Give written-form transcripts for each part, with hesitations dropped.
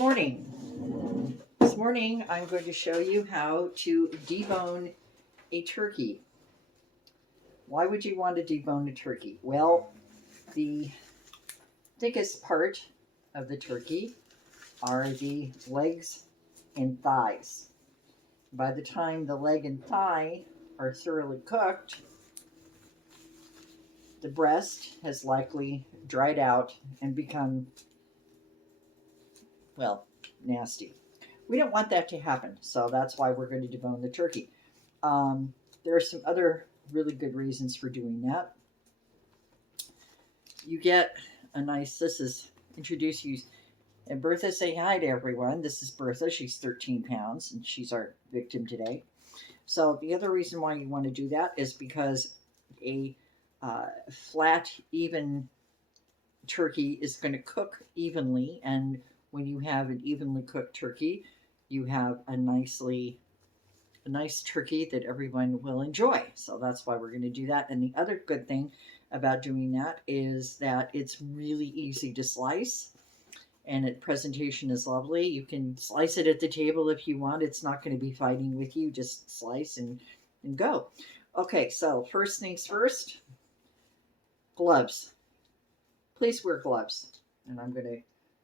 morning. This morning I'm going to show you how to debone a turkey. Why would you want to debone a turkey? Well, the thickest part of the turkey are the legs and thighs. By the time the leg and thigh are thoroughly cooked, the breast has likely dried out and become, well, nasty. We don't want that to happen, so that's why we're going to debone the turkey. There are some other really good reasons for doing that. You get a nice, introduce you, and Bertha, say hi to everyone. This is Bertha. She's 13 pounds, and she's our victim today. So the other reason why you want to do that is because a flat, even turkey is going to cook evenly, and when you have an evenly cooked turkey, you have a nice turkey that everyone will enjoy. So that's why we're going to do that. And the other good thing about doing that is that it's really easy to slice, and its presentation is lovely. You can slice it at the table if you want. It's not going to be fighting with you. Just slice and go. Okay, so first things first, gloves. Please wear gloves. And I'm going to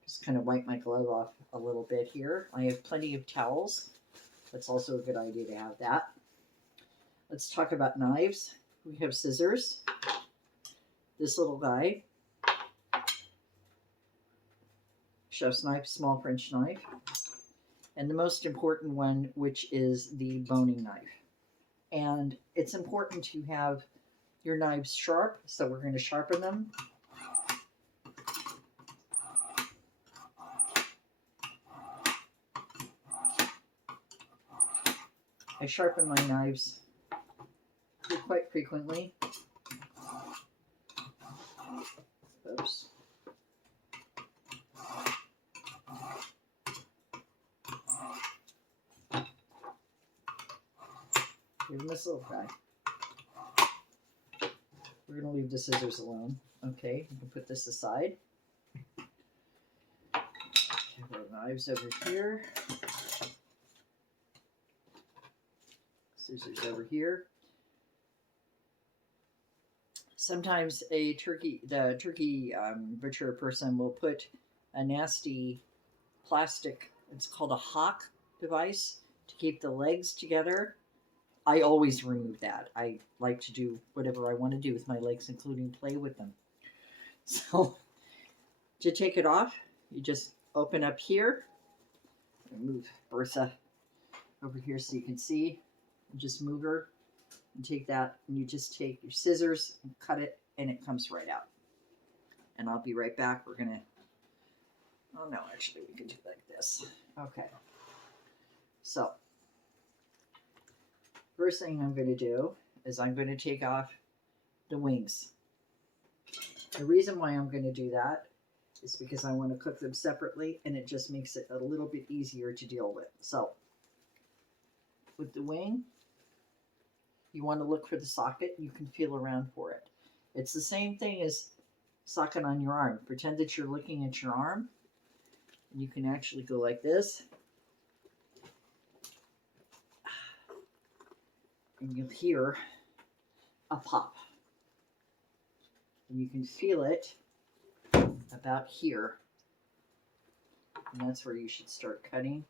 just kind of wipe my glove off a little bit here. I have plenty of towels. That's also a good idea to have that. Let's talk about knives. We have scissors. This little guy, chef's knife, small French knife, and the most important one, which is the boning knife. And it's important to have your knives sharp, so we're going to sharpen them. I sharpen my knives quite frequently. Oops. Even this little guy. We're going to leave the scissors alone. Okay, you can put this aside. Have our knives over here. Scissors over here. Sometimes the turkey butcher person will put a nasty plastic, it's called a hock device, to keep the legs together. I always remove that. I like to do whatever I want to do with my legs, including play with them. So to take it off, you just open up here. Move Bertha over here so you can see. Just move her and take that, and you just take your scissors and cut it, and it comes right out. And I'll be right back. We're gonna, oh no, actually we can do it like this. Okay. So first thing I'm going to do is I'm going to take off the wings. The reason why I'm going to do that is because I want to cook them separately, and it just makes it a little bit easier to deal with. So with the wing, you want to look for the socket. You can feel around for it. It's the same thing as socket on your arm. Pretend that you're looking at your arm, and you can actually go like this. And you'll hear a pop. And you can feel it about here. And that's where you should start cutting.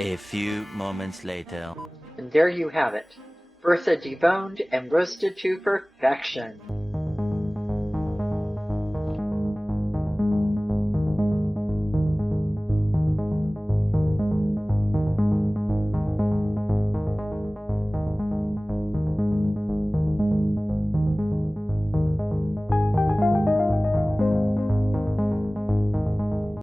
A few moments later. And there you have it. Bertha deboned and roasted to perfection.